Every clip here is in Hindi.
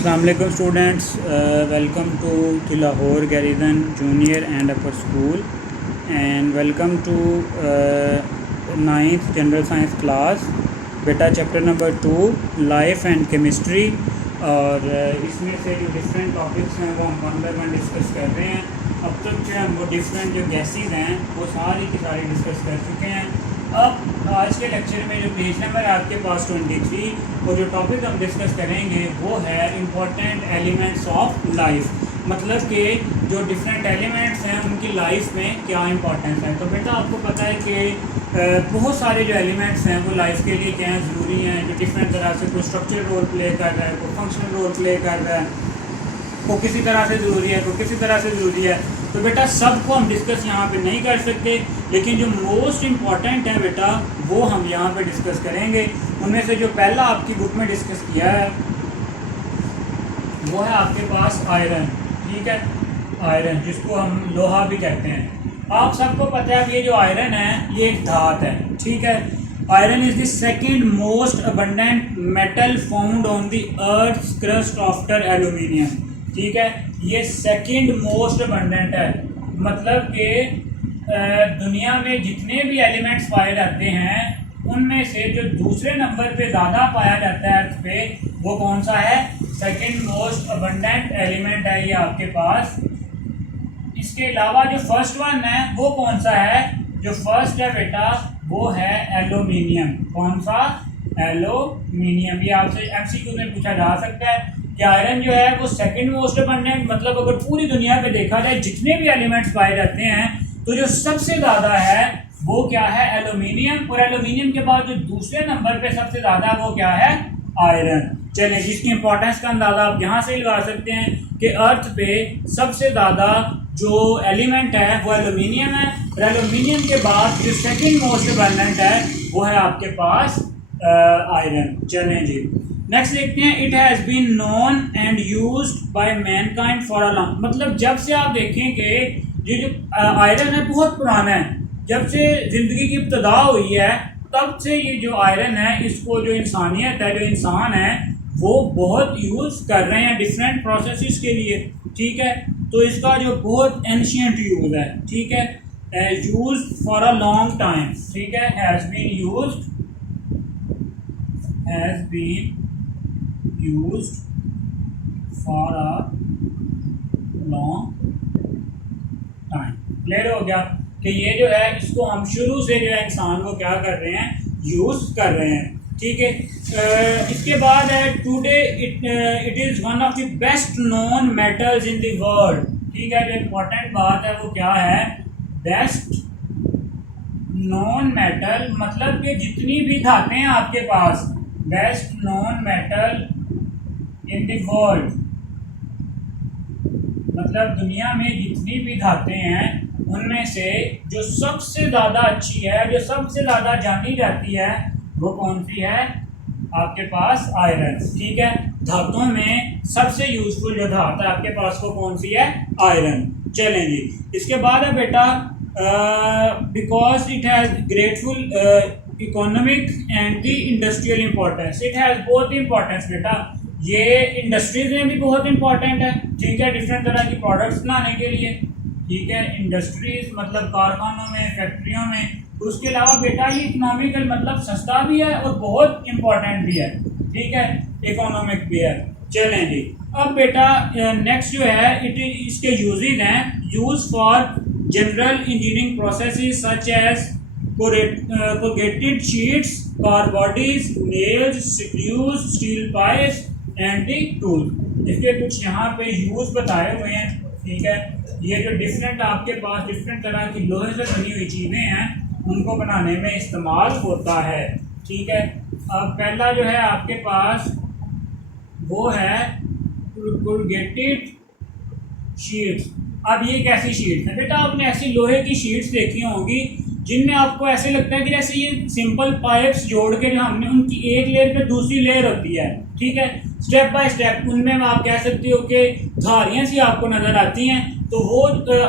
अस्सलाम वालेकुम students, welcome to the Lahore garrison junior and upper school and welcome to ninth general science class. बेटा chapter number 2 life and chemistry, और इसमें से जो डिफरेंट टॉपिक्स हैं वो हम वन बाय वन डिस्कस कर रहे हैं। अब तक जो है वो डिफरेंट जो गैसेस हैं वो सारी की सारी डिस्कस कर चुके हैं। अब आज के लेक्चर में जो पेज नंबर है आपके पास 23 और जो टॉपिक हम डिस्कस करेंगे वो है इम्पोर्टेंट एलिमेंट्स ऑफ लाइफ, मतलब कि जो डिफरेंट एलिमेंट्स हैं उनकी लाइफ में क्या इंपॉर्टेंस है। तो बेटा आपको पता है कि बहुत सारे जो एलिमेंट्स हैं वो लाइफ के लिए क्या हैं, ज़रूरी हैं, जो डिफरेंट तरह से कोई स्ट्रक्चर रोल प्ले कर रहा है, कोई फंक्शनल रोल प्ले कर रहा है, को किसी तरह से ज़रूरी है, को किसी तरह से ज़रूरी है। तो बेटा सबको हम डिस्कस यहाँ पे नहीं कर सकते, लेकिन जो मोस्ट इम्पॉर्टेंट है बेटा वो हम यहाँ पे डिस्कस करेंगे। उनमें से जो पहला आपकी बुक में डिस्कस किया है वो है आपके पास आयरन। ठीक है, आयरन जिसको हम लोहा भी कहते हैं। आप सबको पता है ये जो आयरन है ये एक धात है। ठीक है, iron is the second most abundant metal found on the earth crust after aluminium. ठीक है, ये सेकंड मोस्ट अबंडेंट है, मतलब कि दुनिया में जितने भी एलिमेंट्स पाए जाते हैं उनमें से जो दूसरे नंबर पे ज़्यादा पाया जाता है अर्थ पे वो कौन सा है, सेकंड मोस्ट अबंडेंट एलिमेंट है ये आपके पास। इसके अलावा जो फर्स्ट वन है वो कौन सा है, जो फर्स्ट है बेटा वो है एल्यूमिनियम। कौन सा, एल्यूमिनियम। ये आपसे एमसीक्यू में पूछा जा सकता है कि आयरन जो है वो सेकंड मोस्ट अबंडेंट, मतलब अगर पूरी दुनिया पे देखा जाए जितने भी एलिमेंट्स पाए जाते हैं तो जो सबसे ज़्यादा है वो क्या है, एल्यूमिनियम। और एल्यूमिनियम के बाद जो दूसरे नंबर पे सबसे ज़्यादा वो क्या है, आयरन। चलिए, जिसकी इंपॉर्टेंस का अंदाज़ा आप यहाँ से लगा सकते हैं कि अर्थ पे सबसे ज़्यादा जो एलिमेंट है वो एल्यूमिनियम है, और एल्यूमिनियम के बाद जो सेकंड मोस्ट अबंडेंट है वो है आपके पास आयरन। चलें जी, नेक्स्ट देखते हैं। It has been known and used by mankind for a long, मतलब जब से आप देखें कि ये जो आयरन है बहुत पुराना है, जब से ज़िंदगी की इब्तदा हुई है तब से ये जो आयरन है इसको जो इंसानियत है, जो इंसान है वो बहुत यूज़ कर रहे हैं डिफरेंट प्रोसेसेस के लिए। ठीक है, तो इसका जो बहुत एंशियंट यूज़ है, ठीक है, used for a long time. ठीक है, has been used for a long time. Clear हो गया कि ये जो है इसको हम शुरू से जो है इंसान को क्या कर रहे हैं, यूज़ कर रहे हैं। ठीक है, इसके बाद है today it is one of the best known metals in the world. ठीक है, जो इम्पोर्टेंट बात है वो क्या है, बेस्ट नोन मेटल, मतलब कि जितनी भी धातें हैं आपके पास, best known metal in the world, मतलब दुनिया में जितनी भी धातें हैं उनमें से जो सबसे ज़्यादा अच्छी है, जो सबसे ज़्यादा जानी जाती है वो कौन सी है, आपके पास आयरन। ठीक है, धातुओं में सबसे यूजफुल जो धात है आपके पास वो कौन सी है, आयरन। चलें जी, इसके बाद है बेटा because it has grateful economic and the industrial importance. It has both importance बेटा, ये इंडस्ट्रीज में भी बहुत इंपॉर्टेंट है। ठीक है, डिफरेंट तरह की प्रोडक्ट्स बनाने के लिए। ठीक है, इंडस्ट्रीज मतलब कारखानों में, फैक्ट्रियों में। उसके अलावा बेटा ये इकोनॉमिकल मतलब सस्ता भी है और बहुत इंपॉर्टेंट भी है। ठीक है, इकोनॉमिक भी है। चलें जी, अब बेटा नेक्स्ट जो है इसके यूजेज हैं, use for general engineering processes such as corrugated sheets, car bodies, nails, screws, steel pipes and the tools। इसके कुछ यहाँ पे यूज बताए हुए हैं। ठीक है, ये जो डिफरेंट आपके पास डिफरेंट तरह की लोहे से बनी हुई चीज़ें हैं उनको बनाने में इस्तेमाल होता है। ठीक है, अब पहला जो है आपके पास वो है corrugated शीट्स। अब ये कैसी शीट्स है बेटा, आपने ऐसी लोहे की शीट्स देखी होंगी जिनमें आपको ऐसे लगता है कि जैसे ये सिंपल पाइप्स जोड़ के जो हमने उनकी एक लेयर पे दूसरी लेयर होती है। ठीक है, स्टेप बाय स्टेप उनमें आप कह सकते हो कि धारियाँ सी आपको नज़र आती हैं। तो वो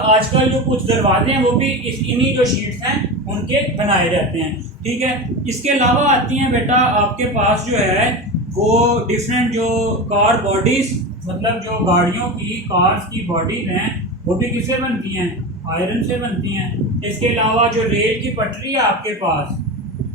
आजकल जो कुछ दरवाजे हैं वो भी इन्हीं जो शीट्स हैं उनके बनाए जाते हैं। ठीक है, इसके अलावा आती हैं बेटा आपके पास जो है वो डिफरेंट जो कार बॉडीज, मतलब जो गाड़ियों की कार्स की बॉडीज हैं वो भी किससे बनती हैं? आयरन से बनती हैं। इसके अलावा जो रेल की पटरी है आपके पास,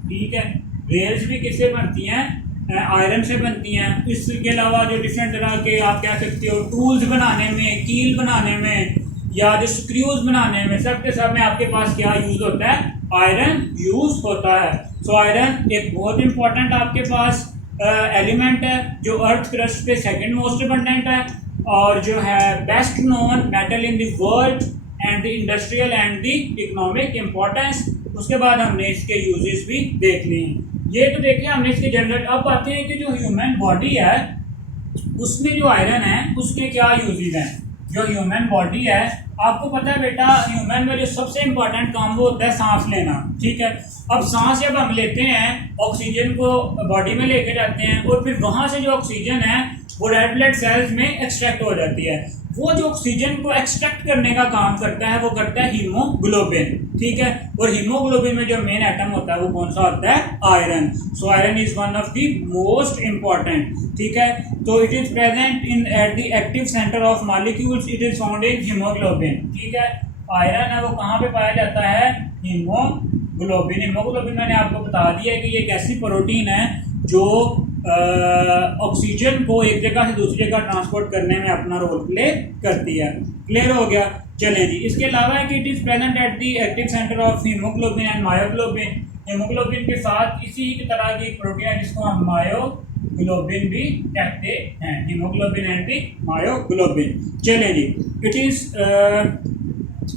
ठीक है, रेल्स भी किससे बनती हैं? आयरन से बनती हैं। इसके अलावा जो डिफरेंट तरह के आप कह सकते हो टूल्स बनाने में, कील बनाने में, या जो स्क्रूज बनाने में, सब के सब में आपके पास क्या यूज़ होता है? आयरन यूज़ होता है। सो आयरन एक बहुत इंपॉर्टेंट आपके पास एलिमेंट है जो अर्थ क्रस्ट पे सेकंड मोस्ट अबंडेंट है, और जो है best known metal in the world and the industrial and the economic importance. उसके बाद हमने इसके यूजेस भी देख लिए हैं। ये तो देखिए हमने इसके जनरल। अब आते हैं कि जो ह्यूमन बॉडी है उसमें जो आयरन है उसके क्या यूजेस हैं। जो ह्यूमन बॉडी है, आपको पता है बेटा, ह्यूमन में जो सबसे इंपॉर्टेंट काम वो होता है सांस लेना, ठीक है। अब सांस जब हम लेते हैं, ऑक्सीजन को बॉडी में लेके जाते हैं और फिर वहां से जो ऑक्सीजन है वो रेड ब्लड सेल्स में एक्सट्रैक्ट हो जाती है। वो जो ऑक्सीजन को एक्सट्रैक्ट करने का काम करता है वो करता है हीमोग्लोबिन, ठीक है। और हीमोग्लोबिन में जो मेन एटम होता है वो कौन सा होता है? Iron. So iron is one of the most important, ठीक है। तो it is present in at the active centre of molecules, it is found in haemoglobin, ठीक है। आयरन है वो कहाँ पे पाया जाता है? हीमोग्लोबिन। हीमोग्लोबिन मैंने आपको बता दिया है कि ये एक ऐसी प्रोटीन है जो ऑक्सीजन को एक जगह से दूसरी जगह ट्रांसपोर्ट करने में अपना रोल प्ले करती है। क्लियर हो गया? चलें जी। इसके अलावा है कि it is present at the active centre of haemoglobin and myoglobin. Haemoglobin के साथ इसी तरह की प्रोटीन है जिसको हम मायोग्लोबिन भी कहते हैं। Haemoglobin and the myoglobin. चलें जी। It is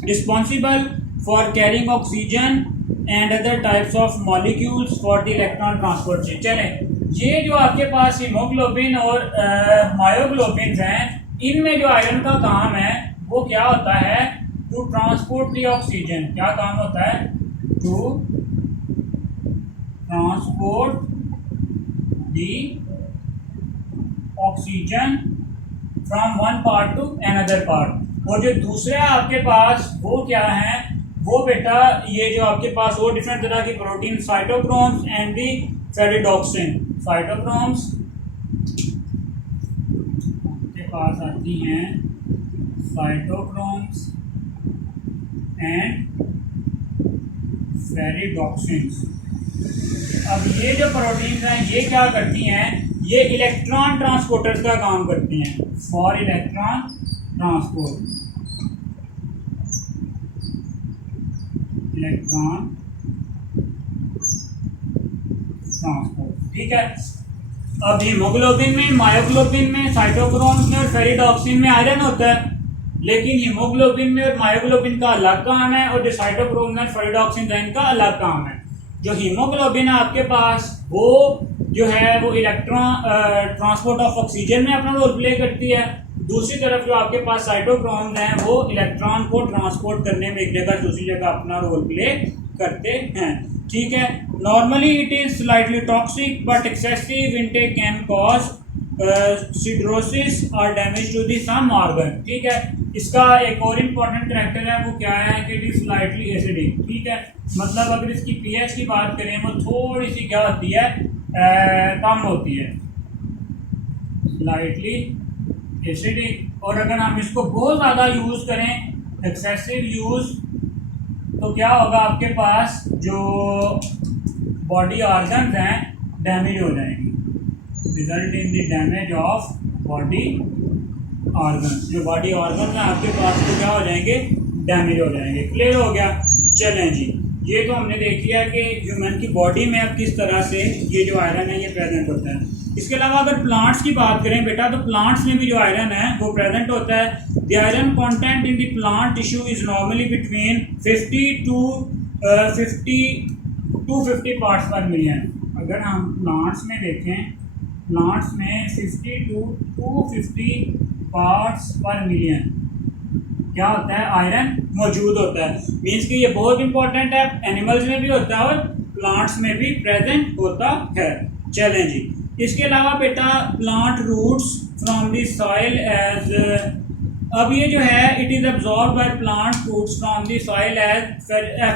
responsible for carrying oxygen and other types of molecules for the electron transport chain. चलें, ये जो आपके पास हीमोग्लोबिन और मायोग्लोबिन हैं, इनमें जो आयरन का काम है वो क्या होता है? To transport the oxygen. क्या काम होता है? To transport the oxygen from one part to another part. और जो दूसरा आपके पास वो क्या है? वो बेटा ये जो आपके पास वो डिफरेंट तरह की protein cytochromes and the ferredoxin. Cytochromes के पास आती हैं साइटोक्रोम्स एंड फेरिडॉक्सिन्स। अब ये जो प्रोटीन्स हैं ये क्या करती हैं? ये इलेक्ट्रॉन ट्रांसपोर्टर्स का काम करती हैं, for electron transport. Electron transport, ठीक है। अब हीमोग्लोबिन में, मायोग्लोबिन में, साइटोक्रोम्स में और फेरिडॉक्सिन में आयरन होता है, लेकिन हीमोग्लोबिन में और मायोग्लोबिन का अलग काम है और जो साइटोक्रोम में फेरिडॉक्सिन है इनका अलग काम है। जो हीमोग्लोबिन है आपके पास वो जो है वो इलेक्ट्रॉन ट्रांसपोर्ट ऑफ ऑक्सीजन में अपना रोल प्ले करती है। दूसरी तरफ जो आपके पास साइटोक्रोम हैं वो इलेक्ट्रॉन को ट्रांसपोर्ट करने में एक जगह से दूसरी जगह अपना रोल प्ले करते हैं, ठीक है। Normally it is slightly toxic but excessive intake can cause siderosis और damage to the some organ, ठीक है। इसका एक और इम्पॉर्टेंट करैक्टर है वो क्या है कि इट इज स्लाइटली एसिडिक, ठीक है। मतलब अगर इसकी पीएच की बात करें वो थोड़ी सी क्या होती है? कम होती है, स्लाइटली एसिडिक। और अगर हम इसको बहुत ज़्यादा यूज़ करें, एक्सेसिव यूज़, तो क्या होगा? आपके पास जो बॉडी ऑर्गन्स हैं डैमेज हो जाएंगे, result in the damage of body organs. जो बॉडी ऑर्गन्स हैं आपके पास तो क्या हो जाएंगे? डैमेज हो जाएंगे। क्लियर हो गया? चलें जी, ये तो हमने देख लिया कि ह्यूमन की बॉडी में अब किस तरह से ये जो आयरन है ये प्रेजेंट होता है। इसके अलावा अगर प्लांट्स की बात करें बेटा, तो प्लांट्स में भी जो आयरन है वो प्रेजेंट होता है। The iron content in the plant tissue is normally between 50 to 250 parts पर मिलियन। अगर हम प्लांट्स में देखें, प्लांट्स में 50 to 250 पार्ट्स पर मिलियन क्या होता है? आयरन मौजूद होता है। मीन्स कि ये बहुत इंपॉर्टेंट है, एनिमल्स में भी होता है और प्लांट्स में भी प्रेजेंट होता है। चलें जी। इसके अलावा बेटा plant roots from the soil as, अब ये जो है it is absorb by plant roots from the soil as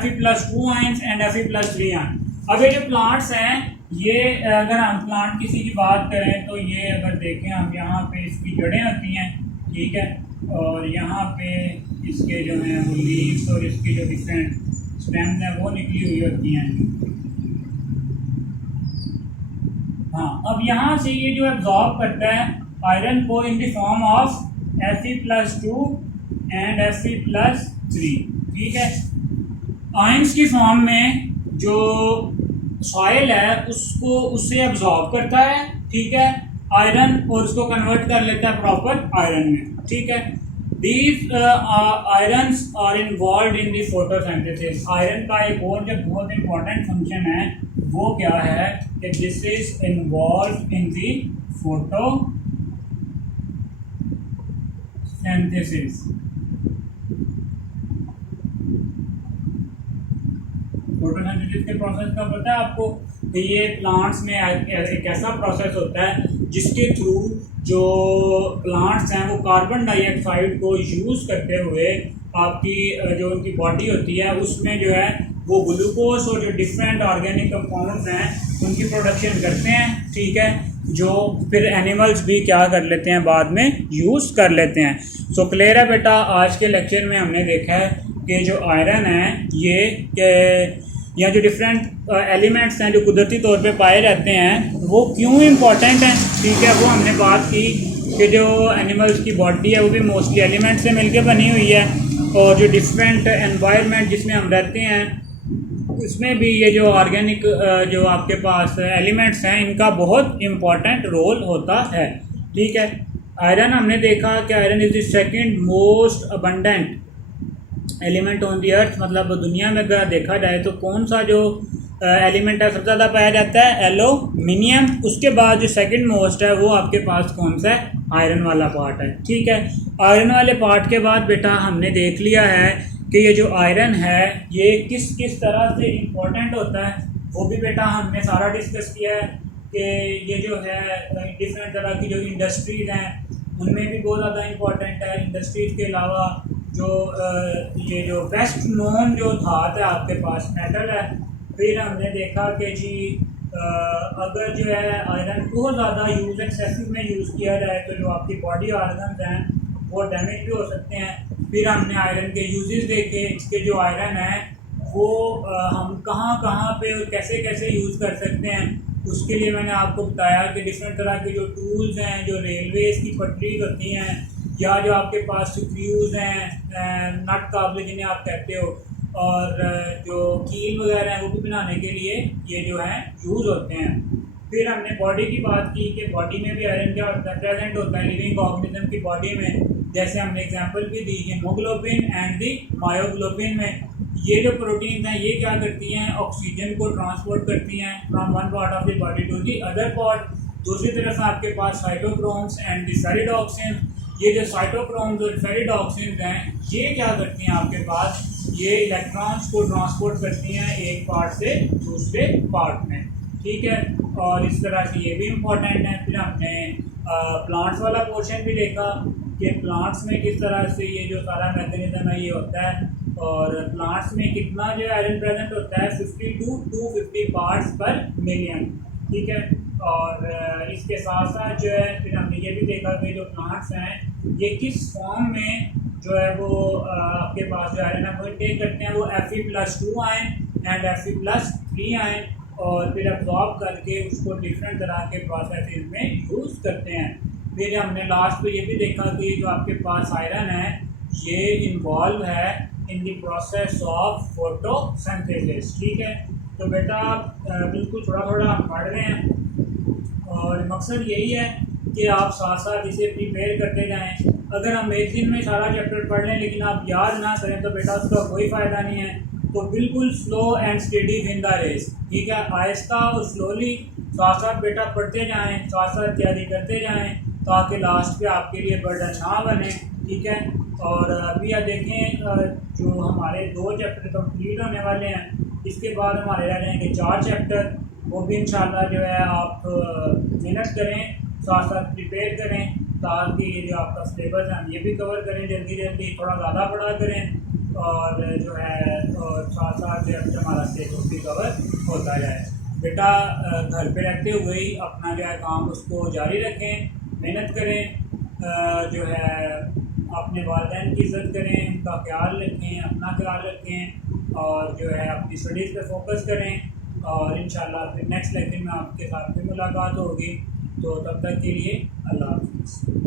Fe+2 ions and Fe+3 ions. अब ये जो प्लांट्स हैं ये अगर हम प्लांट किसी की बात करें तो ये अगर देखें हम यहाँ पे इसकी जड़ें होती हैं, ठीक है, और यहाँ पे इसके जो हैं वो लीव्स और इसकी जो डिफरेंट स्टेम्स हैं वो निकली हुई होती हैं। हाँ, अब यहाँ से ये जो एब्जॉर्ब करता है आयरन को in the form of Fe+2 and Fe+3, ठीक है। आयंस की फॉर्म में जो सॉइल है उसको उससे एब्जॉर्ब करता है, ठीक है, आयरन, और उसको कन्वर्ट कर लेता है प्रॉपर आयरन में, ठीक है। These irons are involve in the photosynthesis. Iron का एक और जो बहुत इंपॉर्टेंट फंक्शन है वो क्या है कि this is involve in the photosynthesis. Photosynthesis के प्रोसेस का पता है आपको कि ये प्लांट्स में एक ऐसा प्रोसेस होता है जिसके थ्रू जो प्लांट्स हैं वो कार्बन डाइऑक्साइड को यूज़ करते हुए आपकी जो उनकी बॉडी होती है उसमें जो है वो ग्लूकोज और जो डिफरेंट ऑर्गेनिक कंपाउंड्स हैं उनकी प्रोडक्शन करते हैं, ठीक है, जो फिर एनिमल्स भी क्या कर लेते हैं बाद में यूज़ कर लेते हैं। सो क्लियर है बेटा। आज के लेक्चर में हमने देखा है कि जो आयरन है ये या जो डिफरेंट एलिमेंट्स हैं जो कुदरती तौर पे पाए जाते हैं वो क्यों इम्पोर्टेंट हैं, ठीक है। वो हमने बात की कि जो एनिमल्स की बॉडी है वो भी मोस्टली एलिमेंट से मिलकर बनी हुई है, और जो डिफरेंट एनवायरनमेंट जिसमें हम रहते हैं उसमें भी ये जो ऑर्गेनिक जो आपके पास एलिमेंट्स हैं इनका बहुत इम्पॉर्टेंट रोल होता है, ठीक है। आयरन हमने देखा कि iron is the second most abundant element on the earth, मतलब दुनिया में अगर देखा जाए तो कौन सा जो एलिमेंट है सबसे ज़्यादा पाया जाता है, एल्यूमिनियम। उसके बाद जो सेकंड मोस्ट है वो आपके पास कौन सा है, आयरन वाला पार्ट है, ठीक है। आयरन वाले पार्ट के बाद बेटा हमने देख लिया है कि ये जो आयरन है ये किस किस तरह से इम्पोर्टेंट होता है, वो भी बेटा हमने सारा डिस्कस किया है कि ये जो है डिफरेंट तरह की जो इंडस्ट्रीज़ हैं उनमें भी बहुत ज़्यादा इम्पोर्टेंट है। इंडस्ट्रीज़ के अलावा जो ये जो बेस्ट नोन जो धात है आपके पास मेटल है। फिर हमने देखा कि जी अगर जो है आयरन बहुत ज़्यादा एक्सेसिव में यूज़ किया जाए तो जो आपकी बॉडी ऑर्गन्स हैं वो डैमेज भी हो सकते हैं। फिर हमने आयरन के यूजेस देखे, इसके जो आयरन है वो हम कहाँ कहाँ पे और कैसे कैसे यूज़ कर सकते हैं। उसके लिए मैंने आपको बताया कि डिफरेंट तरह के जो टूल्स हैं, जो रेलवेज़ की पटरीज होती हैं या जो आपके पास स्क्रूज हैं, नट काबले जिन्हें आप कहते हो, और जो कील वगैरह हैं वो भी बनाने के लिए ये जो हैं यूज़ होते हैं। फिर हमने बॉडी की बात की कि बॉडी में भी आयरन क्या होता है, प्रेजेंट होता है लिविंग ऑर्गेनिज्म की बॉडी में। जैसे हमने एग्जांपल भी दी हीमोग्लोबिन एंड दी मायोग्लोबिन में ये जो प्रोटीन हैं ये क्या करती हैं, ऑक्सीजन को ट्रांसपोर्ट करती हैं from one part of the body to the other part. दूसरी तरफ आपके पास साइटोक्रोम्स एंड द फेरिडोक्सिन। ये जो साइटोक्रोम्स और फेरिडोक्सिन हैं ये क्या करती हैं आपके पास, ये इलेक्ट्रॉन्स को ट्रांसपोर्ट करती हैं एक पार्ट से दूसरे पार्ट में, ठीक है। और इस तरह से ये भी इम्पोर्टेंट है। फिर हमने प्लांट्स वाला पोर्शन भी देखा कि प्लांट्स में किस तरह से ये जो सारा मैकेनिज्म है ये होता है, और प्लांट्स में कितना जो आयरन प्रेजेंट होता है 50 to 250 पार्ट्स पर मिलियन, ठीक है। और इसके साथ साथ जो है फिर हमने ये भी देखा कि जो प्लांट्स हैं ये किस फॉर्म में जो है वो आपके पास जो आयरन है वो टेक करते हैं, वो Fe+2 ion and Fe+3 ion, और फिर अब्जॉर्ब करके उसको डिफरेंट तरह के प्रोसेसेस में यूज़ करते हैं। फिर हमने लास्ट पे ये भी देखा कि जो आपके पास आयरन है ये इन्वॉल्व है in the process of photosynthesis, ठीक है। तो बेटा बिल्कुल थोड़ा थोड़ा हम पढ़ रहे हैं और मकसद यही है कि आप साथ साथ इसे प्रिपेयर करते जाएं। अगर हम एक दिन में सारा चैप्टर पढ़ लें लेकिन आप याद ना करें तो बेटा उसका कोई फ़ायदा नहीं है। तो बिल्कुल slow and steady win the race, ठीक है। आहिस्ता और स्लोली साथ साथ बेटा पढ़ते जाएं, साथ साथ तैयारी करते जाएं ताकि लास्ट पे आपके लिए बर्डन ना बने, ठीक है। और अभी आप देखें जो हमारे 2 चैप्टर कंप्लीट होने वाले हैं, इसके बाद हमारे रह जाएंगे 4 चैप्टर। वो भी इंशाल्लाह जो है आप मेहनत करें, साथ साथ प्रिपेयर करें ताकि ये जो आपका सिलेबस है हम ये भी कवर करें जल्दी जल्दी, थोड़ा ज़्यादा पढ़ा करें और जो है और साथ साथ जो हमारा सिलेबस भी कवर होता जाए। बेटा घर पे रहते हुए ही अपना जो है काम उसको जारी रखें, मेहनत करें, जो है अपने वालिदैन की इज़्ज़त करें, उनका ख्याल रखें, अपना ख्याल रखें और जो है अपनी स्टडीज़ पे फोकस करें। और इंशाल्लाह फिर नेक्स्ट लेक्चर में आपके साथ फिर मुलाकात होगी। तो तब तक के लिए अल्लाह हाफ़िज़।